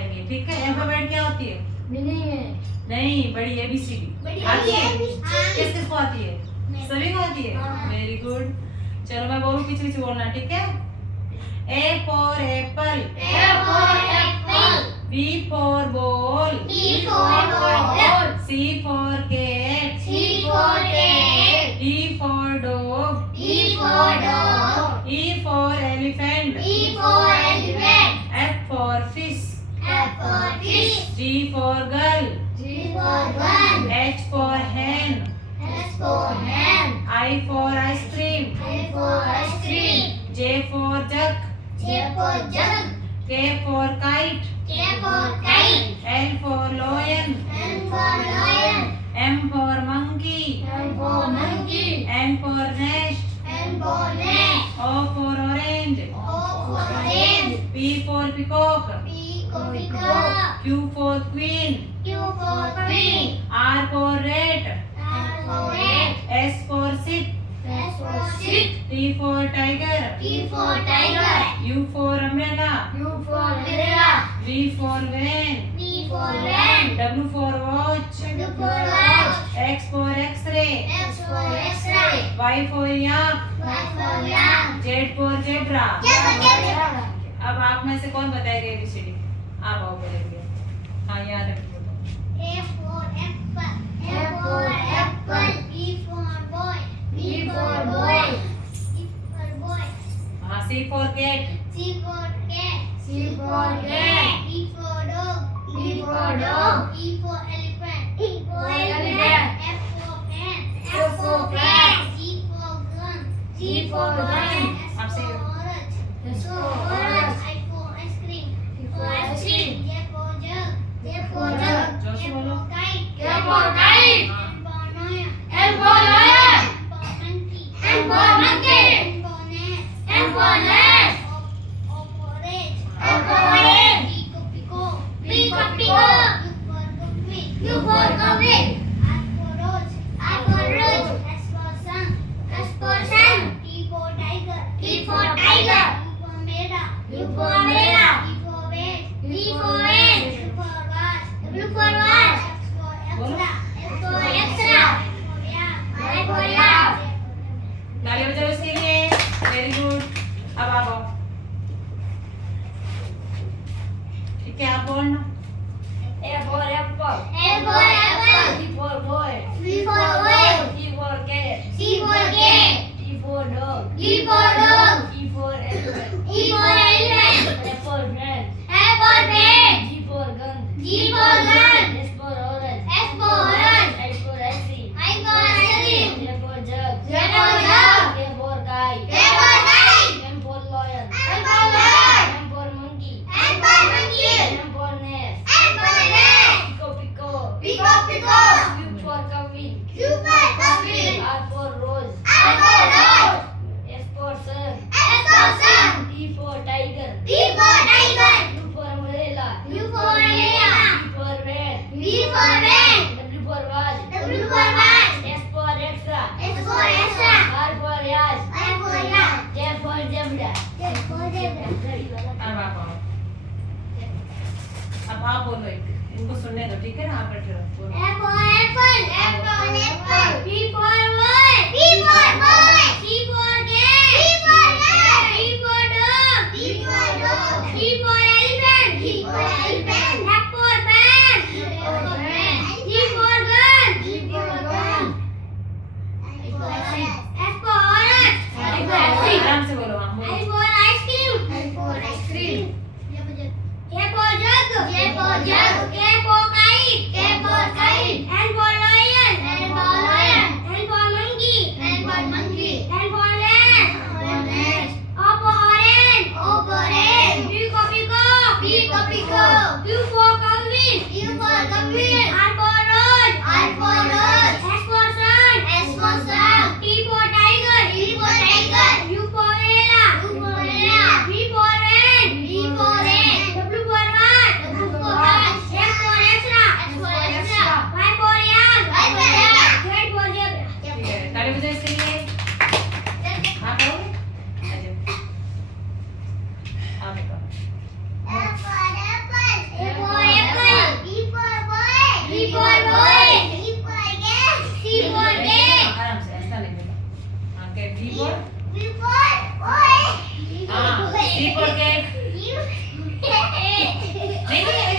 बताएंगे, ठीक है। अल्फाबेट क्या होती है? नहीं, बड़ी ABCD आती है? किस किस को आती है? सभी को आती है। Very good. चलो मैं बोलूं, पीछे पीछे बोलना, ठीक है। A for apple, B for ball, C for cat, D for dog, E for elephant, F for fish, G for girl, H for hen, I for ice cream, J for jug, K for kite, L for lion, M for monkey, N for nest, O for orange, P for peacock, Q for queen, R for rat, S for sit, T for tiger, U for umbrella, V for van, W for watch, X for x-ray, Y for yak, Z for zebra। अब आप में से कौन बताएगा ABCD? आप आओ बोलेंगे। हाँ, याद रखिए। हाँ, C for cat, D for dog, E for elephant, F for cat, G for gun, आपसे S for orange, I for ice cream, J for jug, Joshi बोलो। K for kite, हाँ, M for lion, M for monkey, N for nest, O for orange, P for peacock, U for goblin, R for rose, S for sun, T for tiger, U for umbrella, V for van, W for watch, X for extra, Y for yak। ताली बजाओ इसके लिए। Very good. अब आप आओ, ठीक है। आप बोलना। A for apple, B for boy, C for cat, D for cat, E for dog, E for elephant, F for friend, G for gun, S for orange, I for ice cream, J for jug, K for kite, M for lion, M for monkey, N for nest, pico, U for queen, R for rose, S for sun, T for tiger, U for umbrella, V for van, W for watch, S for extra, R for yacht, J for zebra। अब आप आओ। अब आप बोलो एक, इनको सुनने दो, ठीक है ना। आप बैठे रहो, बोलो। B for boy, C for cat, D for dog, E for elephant, F for fan, G for gun, S for orange, आराम से बोलो। हाँ, I बोलो। for ice cream, K for jug, K for kite, N for lion, N for monkey, N for nest, O for orange, P for peacock, Q for goblin, R for rose, S for sun, T for tiger, U for umbrella, V for van, W for watch, X for extra, Y for yak, Z for zebra। ठीक है, ताली बजाओ इसके लिए। आप आओ। आ जाओ। आप बताओ। A D for हाँ C for cat नहीं नहीं